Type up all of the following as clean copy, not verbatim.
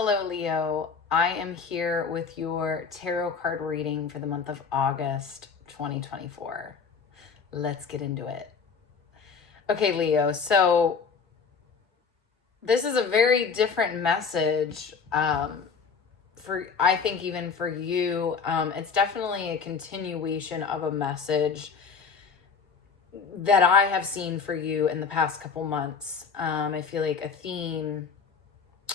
Hello, Leo. I am here with your tarot card reading for the month of August 2024. Let's get into it. Okay, Leo, so this is a very different message I think, even for you. It's definitely a continuation of a message that I have seen for you in the past couple months. I feel like a theme,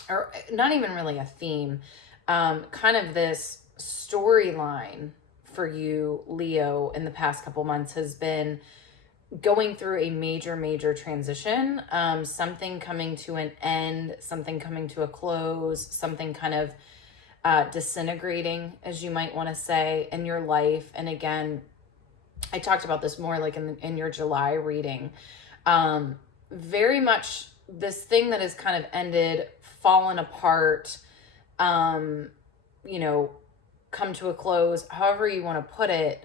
or not even really a theme, kind of this storyline for you, Leo, in the past couple months has been going through a major transition, something coming to an end, something coming to a close, something kind of disintegrating, as you might want to say, in your life. And again, I talked about this more like in your July reading. Very much this thing that has kind of ended, fallen apart, come to a close, however you want to put it,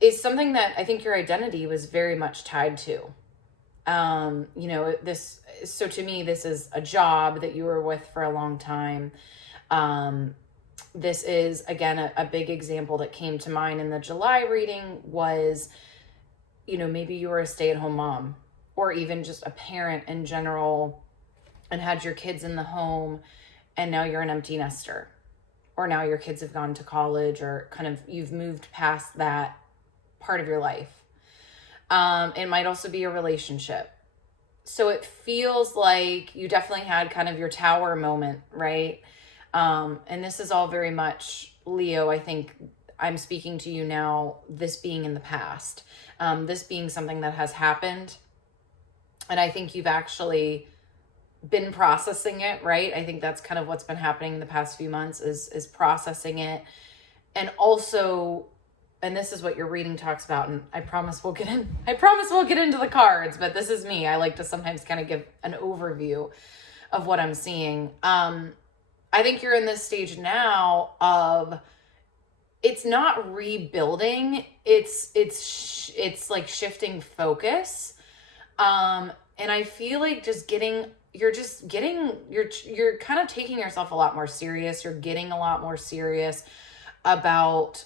is something that I think your identity was very much tied to. So to me, this is a job that you were with for a long time. This is, again, a big example that came to mind in the July reading was, maybe you were a stay-at-home mom, or even just a parent in general, and had your kids in the home, and now you're an empty nester, or now your kids have gone to college, or kind of you've moved past that part of your life. It might also be a relationship. So it feels like you definitely had kind of your tower moment, right? And this is all very much, Leo, I think I'm speaking to you now, this being in the past, this being something that has happened. And I think you've actually been processing it, right? I think that's kind of what's been happening in the past few months is processing it. And also, and this is what your reading talks about, and I promise we'll get into the cards, but this is me. I like to sometimes kind of give an overview of what I'm seeing. I think you're in this stage now of, it's not rebuilding, it's like shifting focus. And I feel like you're kind of taking yourself a lot more serious. You're getting a lot more serious about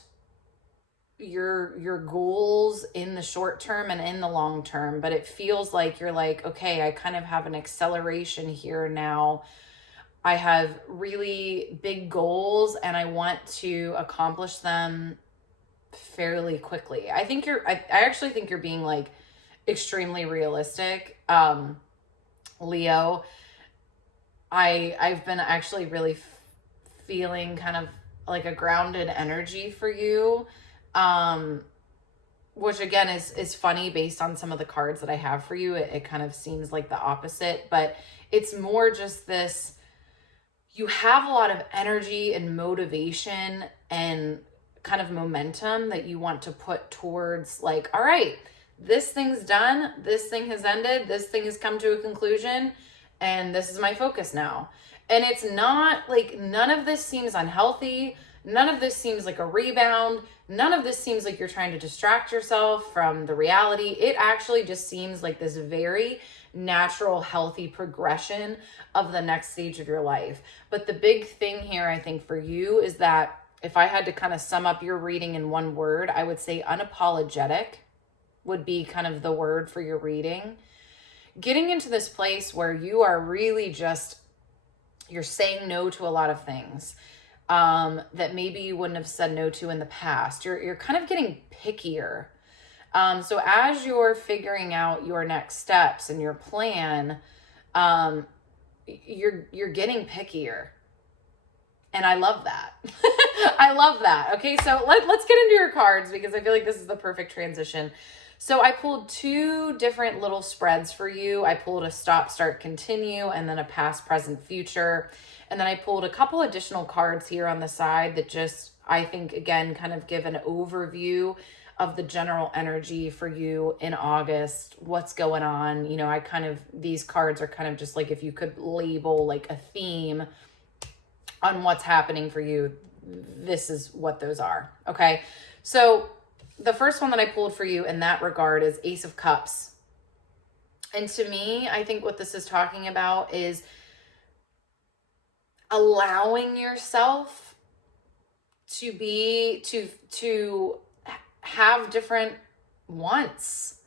your goals in the short term and in the long term. But it feels like you're like, okay, I kind of have an acceleration here now. I have really big goals and I want to accomplish them fairly quickly. I actually think you're being like extremely realistic. Leo, I've been actually really feeling kind of like a grounded energy for you. Which again is funny based on some of the cards that I have for you. It kind of seems like the opposite, but it's more just this, you have a lot of energy and motivation and kind of momentum that you want to put towards, like, all right, this thing's done, this thing has ended, this thing has come to a conclusion, and this is my focus now. And it's not like, none of this seems unhealthy. None of this seems like a rebound. None of this seems like you're trying to distract yourself from the reality. It actually just seems like this very natural, healthy progression of the next stage of your life. But the big thing here, I think, for you is that if I had to kind of sum up your reading in one word, I would say unapologetic would be kind of the word for your reading. Getting into this place where you are really just, you're saying no to a lot of things that maybe you wouldn't have said no to in the past. You're kind of getting pickier. So as you're figuring out your next steps and your plan, you're getting pickier. And I love that. I love that. Okay, so let's get into your cards, because I feel like this is the perfect transition. So I pulled two different little spreads for you. I pulled a stop, start, continue, and then a past, present, future. And then I pulled a couple additional cards here on the side that just, I think, again, kind of give an overview of the general energy for you in August, what's going on. These cards are kind of just like, if you could label like a theme on what's happening for you, this is what those are. Okay. So the first one that I pulled for you in that regard is Ace of Cups. And to me, I think what this is talking about is allowing yourself to be, to have different wants,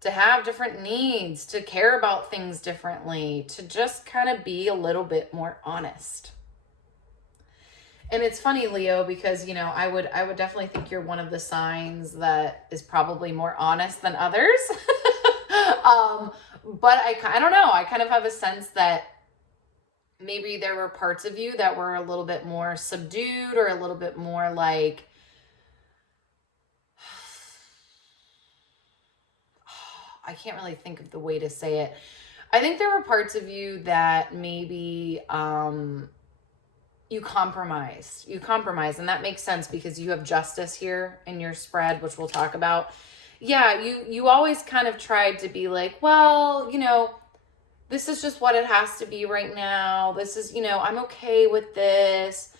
to have different needs, to care about things differently, to just kind of be a little bit more honest. And it's funny, Leo, because, you know, I would definitely think you're one of the signs that is probably more honest than others. But I don't know. I kind of have a sense that maybe there were parts of you that were a little bit more subdued, or a little bit more like, I can't really think of the way to say it. I think there were parts of you that maybe you compromised. And that makes sense because you have justice here in your spread, which we'll talk about. Yeah, you always kind of tried to be like, well, you know, this is just what it has to be right now. This is, you know, I'm okay with this.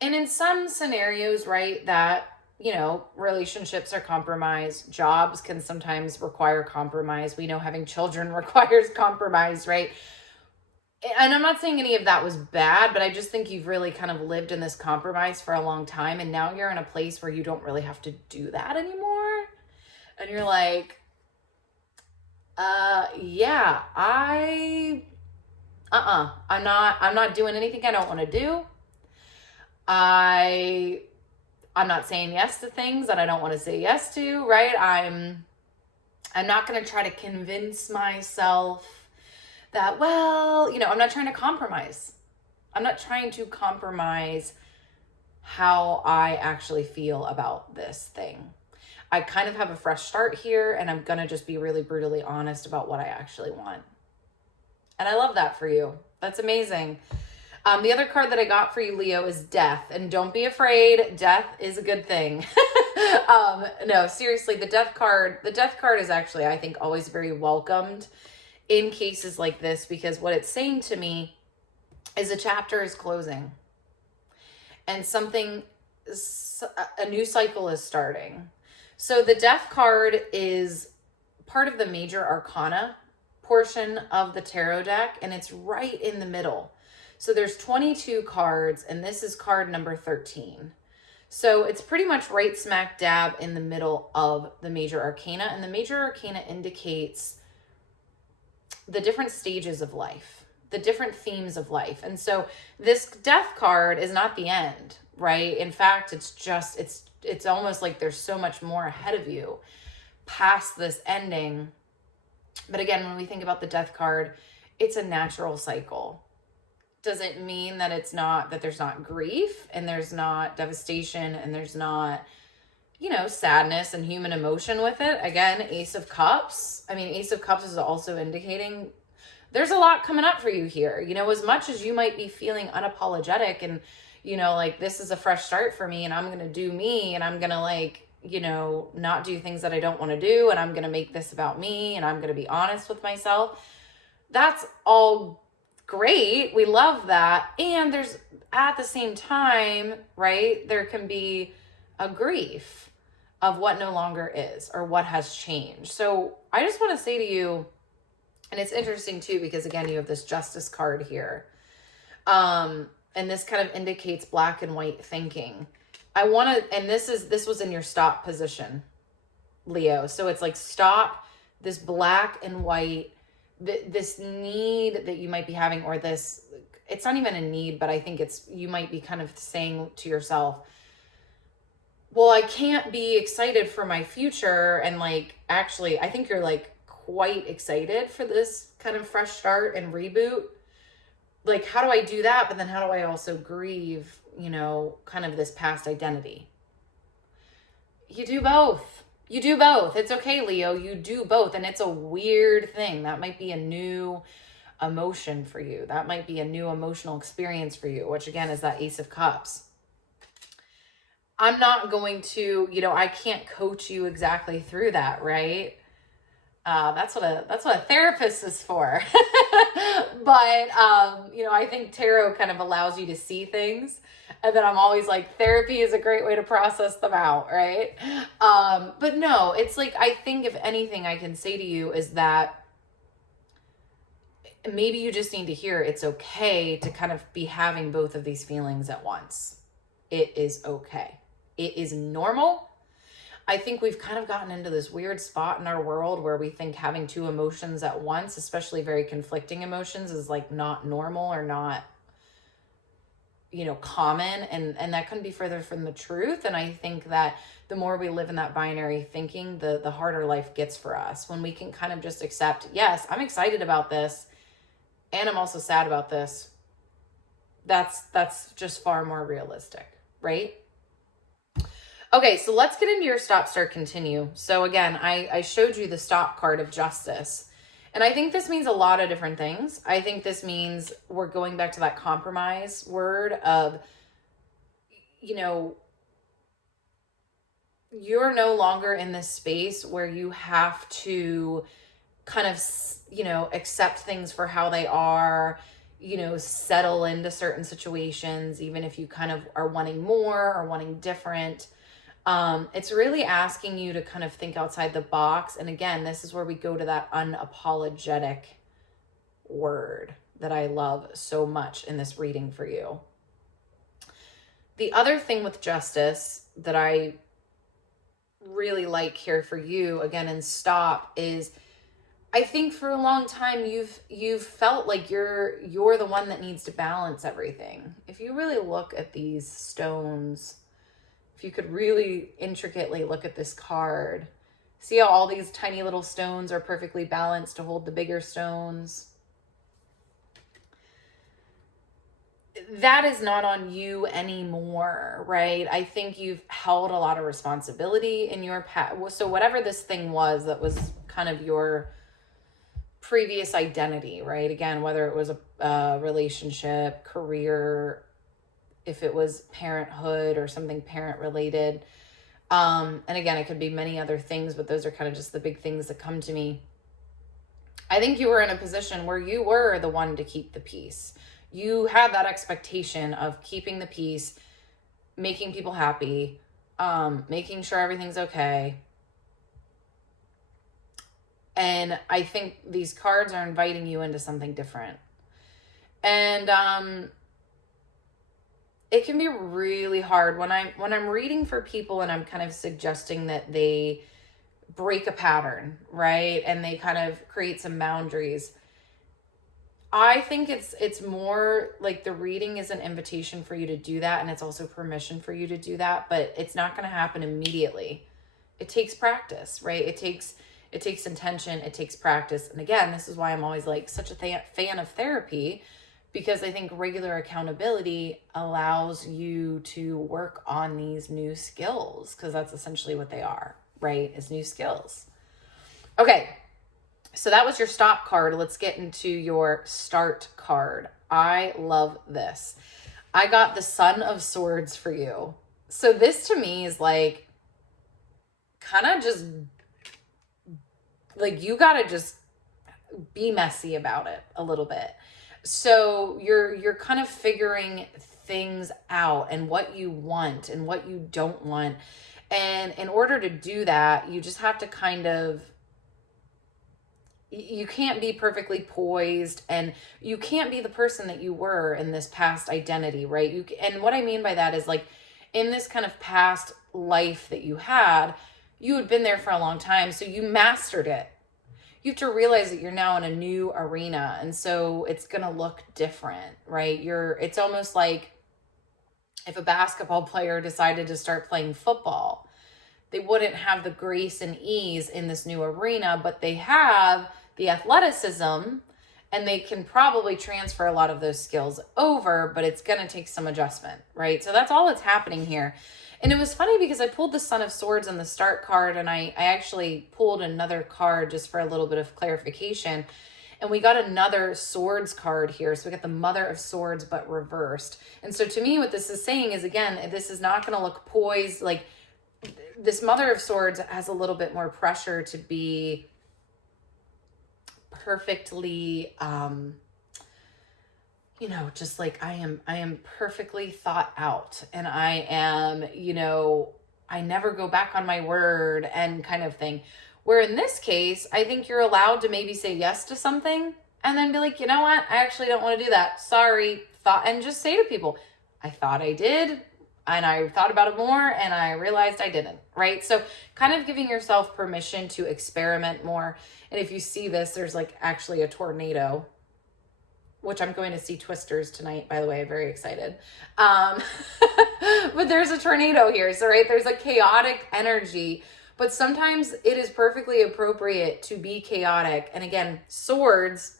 And in some scenarios, right, that, you know, relationships are compromised. Jobs can sometimes require compromise. We know having children requires compromise, right? And I'm not saying any of that was bad, but I just think you've really kind of lived in this compromise for a long time. And now you're in a place where you don't really have to do that anymore. And you're like, yeah, I'm not doing anything I don't want to do. I'm not saying yes to things that I don't want to say yes to, right? I'm not going to try to convince myself that, well, you know, I'm not trying to compromise. I'm not trying to compromise how I actually feel about this thing. I kind of have a fresh start here, and I'm going to just be really brutally honest about what I actually want. And I love that for you. That's amazing. The other card that I got for you, Leo, is Death. And don't be afraid. Death is a good thing. No, seriously, the Death card is actually, I think, always very welcomed in cases like this, because what it's saying to me is a chapter is closing and a new cycle is starting. So the Death card is part of the major arcana portion of the tarot deck, and it's right in the middle. So there's 22 cards, and this is card number 13. So it's pretty much right smack dab in the middle of the major arcana, and the major arcana indicates the different stages of life, the different themes of life. And so this Death card is not the end, right? In fact, it's almost like there's so much more ahead of you past this ending. But again, when we think about the Death card, it's a natural cycle. Doesn't mean that there's not grief, and there's not devastation, and there's not, you know, sadness and human emotion with it. Again, Ace of Cups. I mean, Ace of Cups is also indicating there's a lot coming up for you here. You know, as much as you might be feeling unapologetic and, you know, like, this is a fresh start for me, and I'm going to do me, and I'm going to, like, you know, not do things that I don't want to do, and I'm going to make this about me, and I'm going to be honest with myself. That's all great. We love that. And there's, at the same time, right, there can be a grief of what no longer is, or what has changed. So I just want to say to you, and it's interesting too, because again, you have this Justice card here. And this kind of indicates black and white thinking. And this was in your stop position, Leo. So it's like, stop this black and white, this need that you might be having, or this, it's not even a need, but I think you might be kind of saying to yourself, well, I can't be excited for my future. And like, actually, I think you're like quite excited for this kind of fresh start and reboot. Like, how do I do that? But then how do I also grieve, you know, kind of this past identity? You do both. It's okay, Leo. You do both. And it's a weird thing. That might be a new emotion for you. That might be a new emotional experience for you, which again is that Ace of Cups. I'm not going to, you know, I can't coach you exactly through that, right? That's what a therapist is for. But, you know, I think tarot kind of allows you to see things. And then I'm always like, therapy is a great way to process them out, right? But no, it's like, I think if anything I can say to you is that maybe you just need to hear it's okay to kind of be having both of these feelings at once. It is okay. It is normal. I think we've kind of gotten into this weird spot in our world where we think having two emotions at once, especially very conflicting emotions, is like not normal or not, common. And that couldn't be further from the truth. And I think that the more we live in that binary thinking, the harder life gets for us. When we can kind of just accept, yes, I'm excited about this, and I'm also sad about this. That's just far more realistic, right? Okay, so let's get into your stop, start, continue. So again, I showed you the stop card of justice. And I think this means a lot of different things. I think this means we're going back to that compromise word of, you're no longer in this space where you have to kind of, accept things for how they are, settle into certain situations, even if you kind of are wanting more or wanting different. It's really asking you to kind of think outside the box. And again, this is where we go to that unapologetic word that I love so much in this reading for you. The other thing with justice that I really like here for you, again, in stop, is I think for a long time you've felt like you're the one that needs to balance everything. If you really look at these stones, if you could really intricately look at this card, see how all these tiny little stones are perfectly balanced to hold the bigger stones. That is not on you anymore, right? I think you've held a lot of responsibility in your past. So whatever this thing was that was kind of your previous identity, right? Again, whether it was a relationship, career, if it was parenthood or something parent related. And again, it could be many other things, but those are kind of just the big things that come to me. I think you were in a position where you were the one to keep the peace. You had that expectation of keeping the peace, making people happy, making sure everything's okay. And I think these cards are inviting you into something different. And it can be really hard when I'm reading for people and I'm kind of suggesting that they break a pattern, right? And they kind of create some boundaries. I think it's more like the reading is an invitation for you to do that, and it's also permission for you to do that, but it's not going to happen immediately. It takes practice, right? It takes intention, it takes practice. And again, this is why I'm always like such a fan of therapy, because I think regular accountability allows you to work on these new skills, because that's essentially what they are, right? Is new skills. Okay. So that was your stop card. Let's get into your start card. I love this. I got the Son of Swords for you. So this to me is like, kind of just like, you got to just be messy about it a little bit. So you're kind of figuring things out and what you want and what you don't want. And in order to do that, you just have to kind of, you can't be perfectly poised, and you can't be the person that you were in this past identity, right? And what I mean by that is, like, in this kind of past life that you had been there for a long time, so you mastered it. You have to realize that you're now in a new arena, and so it's going to look different, right? It's almost like if a basketball player decided to start playing football, they wouldn't have the grace and ease in this new arena, but they have the athleticism, and they can probably transfer a lot of those skills over, but it's going to take some adjustment, right? So that's all that's happening here. And it was funny because I pulled the Son of Swords on the start card, and I actually pulled another card just for a little bit of clarification. And we got another swords card here. So we got the Mother of Swords, but reversed. And so to me, what this is saying is, again, this is not going to look poised. Like, this Mother of Swords has a little bit more pressure to be perfectly, just like I am perfectly thought out, and I am, I never go back on my word and kind of thing. Where in this case, I think you're allowed to maybe say yes to something and then be like, you know what? I actually don't want to do that. Sorry. And just say to people, I thought I did, and I thought about it more, and I realized I didn't, right? So kind of giving yourself permission to experiment more. And if you see this, there's like actually a tornado, which I'm going to see Twisters tonight, by the way. I'm very excited. But there's a tornado here. So, right, there's a chaotic energy, but sometimes it is perfectly appropriate to be chaotic. And again, swords,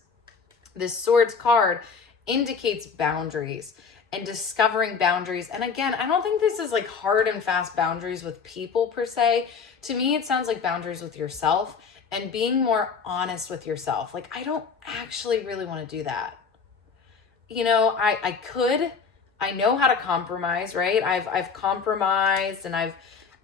this swords card indicates boundaries and discovering boundaries. And again, I don't think this is like hard and fast boundaries with people per se. To me, it sounds like boundaries with yourself and being more honest with yourself. Like, I don't actually really want to do that. You know, I know how to compromise, right? I've compromised and I've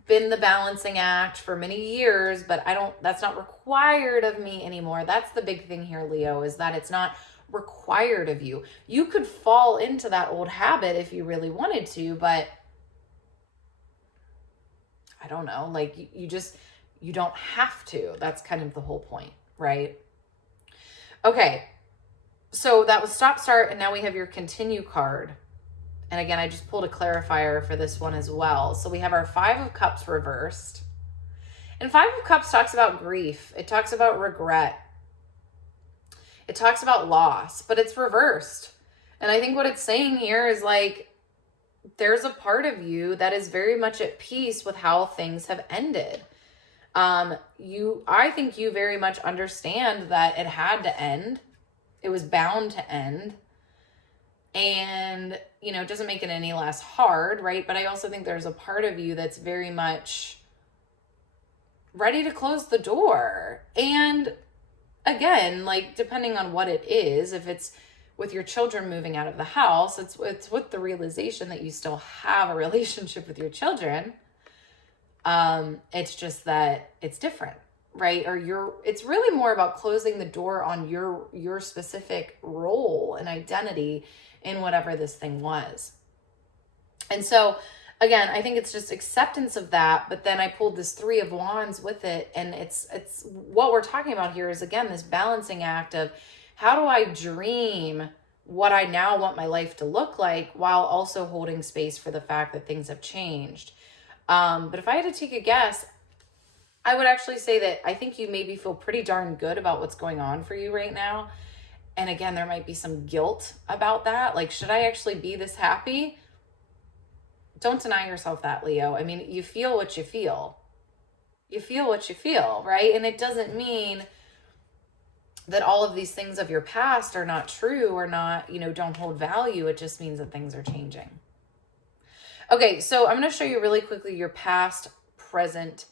been the balancing act for many years, but that's not required of me anymore. That's the big thing here, Leo, is that it's not required of you. You could fall into that old habit if you really wanted to, but I don't know, like you don't have to. That's kind of the whole point, right? Okay. So that was stop, start, and now we have your continue card. And again, I just pulled a clarifier for this one as well. So we have our 5 of Cups reversed. And 5 of Cups talks about grief. It talks about regret. It talks about loss, but it's reversed. And I think what it's saying here is like, there's a part of you that is very much at peace with how things have ended. I think you very much understand that it had to end. It was bound to end. And, you know, it doesn't make it any less hard, right? But I also think there's a part of you that's very much ready to close the door. And again, like, depending on what it is, if it's with your children moving out of the house, it's with the realization that you still have a relationship with your children. It's just that it's different, right? Or it's really more about closing the door on your specific role and identity in whatever this thing was. And so again, I think it's just acceptance of that, but then I pulled this 3 of Wands with it, and it's what we're talking about here is, again, this balancing act of how do I dream what I now want my life to look like while also holding space for the fact that things have changed. But if I had to take a guess, I would actually say that I think you maybe feel pretty darn good about what's going on for you right now. And again, there might be some guilt about that. Like, should I actually be this happy? Don't deny yourself that, Leo. I mean, you feel what you feel. You feel what you feel, right? And it doesn't mean that all of these things of your past are not true or not, you know, don't hold value. It just means that things are changing. Okay, so I'm going to show you really quickly your past, present,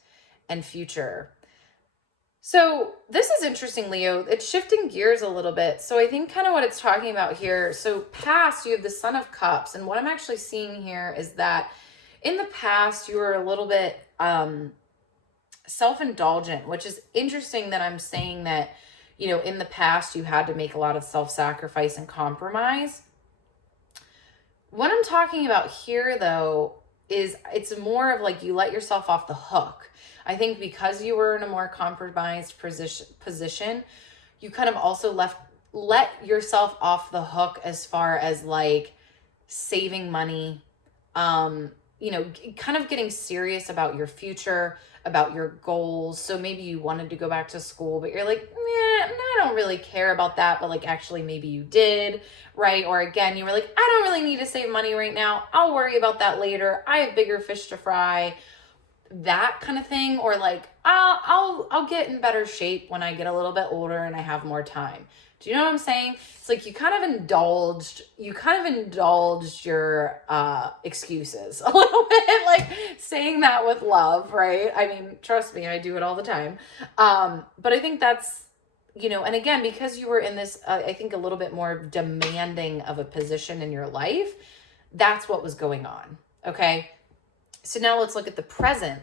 and future. So this is interesting, Leo. It's shifting gears a little bit. So I think kind of what it's talking about here. So past, you have the Son of Cups. And what I'm actually seeing here is that in the past, you were a little bit self-indulgent, which is interesting that I'm saying that, you know, in the past, you had to make a lot of self-sacrifice and compromise. What I'm talking about here, though, is it's more of like you let yourself off the hook. I think because you were in a more compromised position, you kind of also let yourself off the hook as far as like saving money, you know, kind of getting serious about your future, about your goals. So maybe you wanted to go back to school, but you're like, I don't really care about that. But like, actually, maybe you did, right? Or again, you were like, I don't really need to save money right now. I'll worry about that later. I have bigger fish to fry. That kind of thing. Or like, I'll get in better shape when I get a little bit older and I have more time. Do you know what I'm saying? It's like you kind of indulged your excuses a little bit, like saying that with love, right? I mean, trust me, I do it all the time. But I think that's, you know, and again, because you were in this, I think a little bit more demanding of a position in your life, that's what was going on. Okay. So now let's look at the present.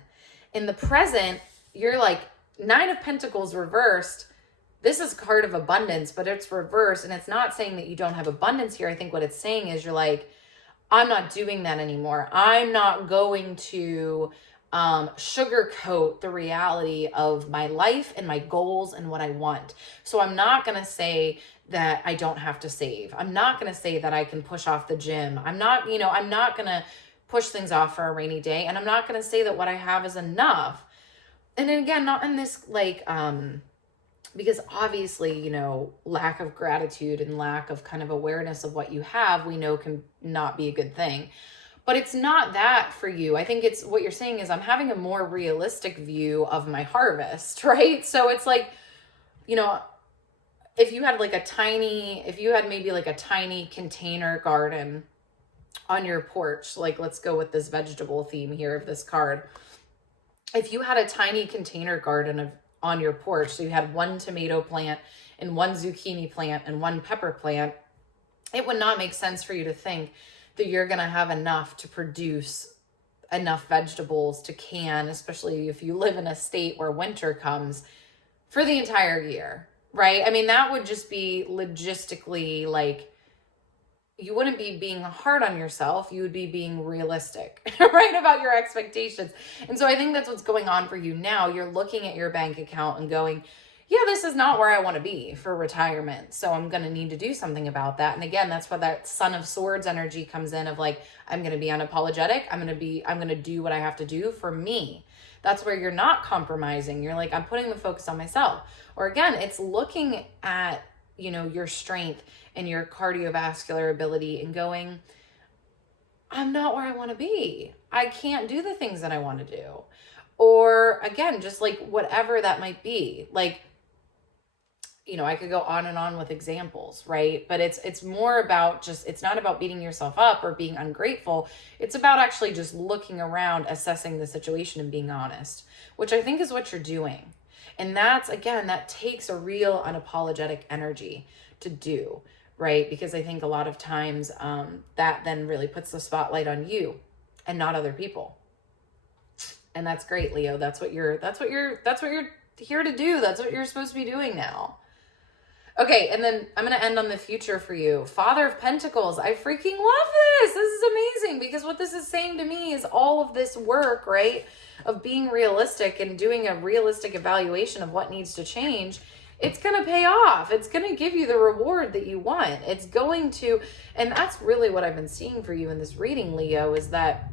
In the present, you're like 9 of Pentacles reversed. This is a card of abundance, but it's reversed. And it's not saying that you don't have abundance here. I think what it's saying is you're like, I'm not doing that anymore. I'm not going to sugarcoat the reality of my life and my goals and what I want. So I'm not going to say that I don't have to save. I'm not going to say that I can push off the gym. I'm not going to push things off for a rainy day. And I'm not going to say that what I have is enough. And then again, not in this like, because obviously, lack of gratitude and lack of kind of awareness of what you have, we know can not be a good thing. But it's not that for you. I think it's what you're saying is I'm having a more realistic view of my harvest, right? So it's like, if you had maybe like a tiny container garden on your porch, like let's go with this vegetable theme here of this card. If you had a tiny container garden on your porch, so you had one tomato plant and one zucchini plant and one pepper plant, it would not make sense for you to think that you're going to have enough to produce enough vegetables to can, especially if you live in a state where winter comes, for the entire year, right? I mean, that would just be logistically like, you wouldn't be being hard on yourself. You would be being realistic, right? About your expectations. And so I think that's what's going on for you now. You're looking at your bank account and going, yeah, this is not where I want to be for retirement. So I'm going to need to do something about that. And again, that's where that Son of Swords energy comes in of like, I'm going to be unapologetic. I'm going to do what I have to do for me. That's where you're not compromising. You're like, I'm putting the focus on myself. Or again, it's looking at, your strength and your cardiovascular ability and going, I'm not where I want to be. I can't do the things that I want to do. Or again, just like whatever that might be. Like, I could go on and on with examples, right? But it's more about it's not about beating yourself up or being ungrateful. It's about actually just looking around, assessing the situation and being honest, which I think is what you're doing. And that's, again, that takes a real unapologetic energy to do, right? Because I think a lot of times that then really puts the spotlight on you and not other people. And that's great, Leo. That's what you're here to do. That's what you're supposed to be doing now. Okay, and then I'm going to end on the future for you. Father of Pentacles. I freaking love this. This is amazing because what this is saying to me is all of this work, right, of being realistic and doing a realistic evaluation of what needs to change, it's going to pay off. It's going to give you the reward that you want. It's going to, and that's really what I've been seeing for you in this reading, Leo, is that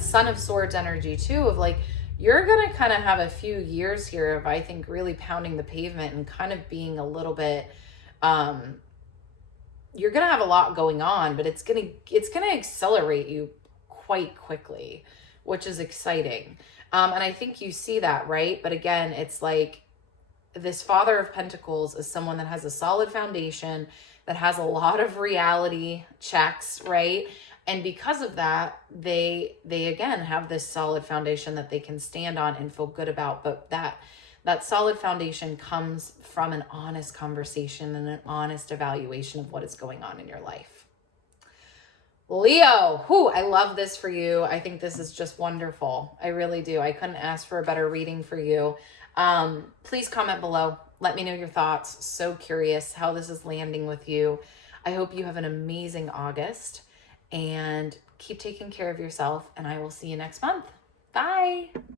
Son of Swords energy too, of like, you're going to kind of have a few years here of, I think, really pounding the pavement and kind of being a little bit, you're going to have a lot going on, but it's going to accelerate you quite quickly, which is exciting. And I think you see that, right? But again, it's like this Father of Pentacles is someone that has a solid foundation, that has a lot of reality checks, right? And because of that, they again have this solid foundation that they can stand on and feel good about. But that solid foundation comes from an honest conversation and an honest evaluation of what is going on in your life. Leo, I love this for you. I think this is just wonderful. I really do. I couldn't ask for a better reading for you. Please comment below. Let me know your thoughts. So curious how this is landing with you. I hope you have an amazing August. And keep taking care of yourself, and I will see you next month. Bye.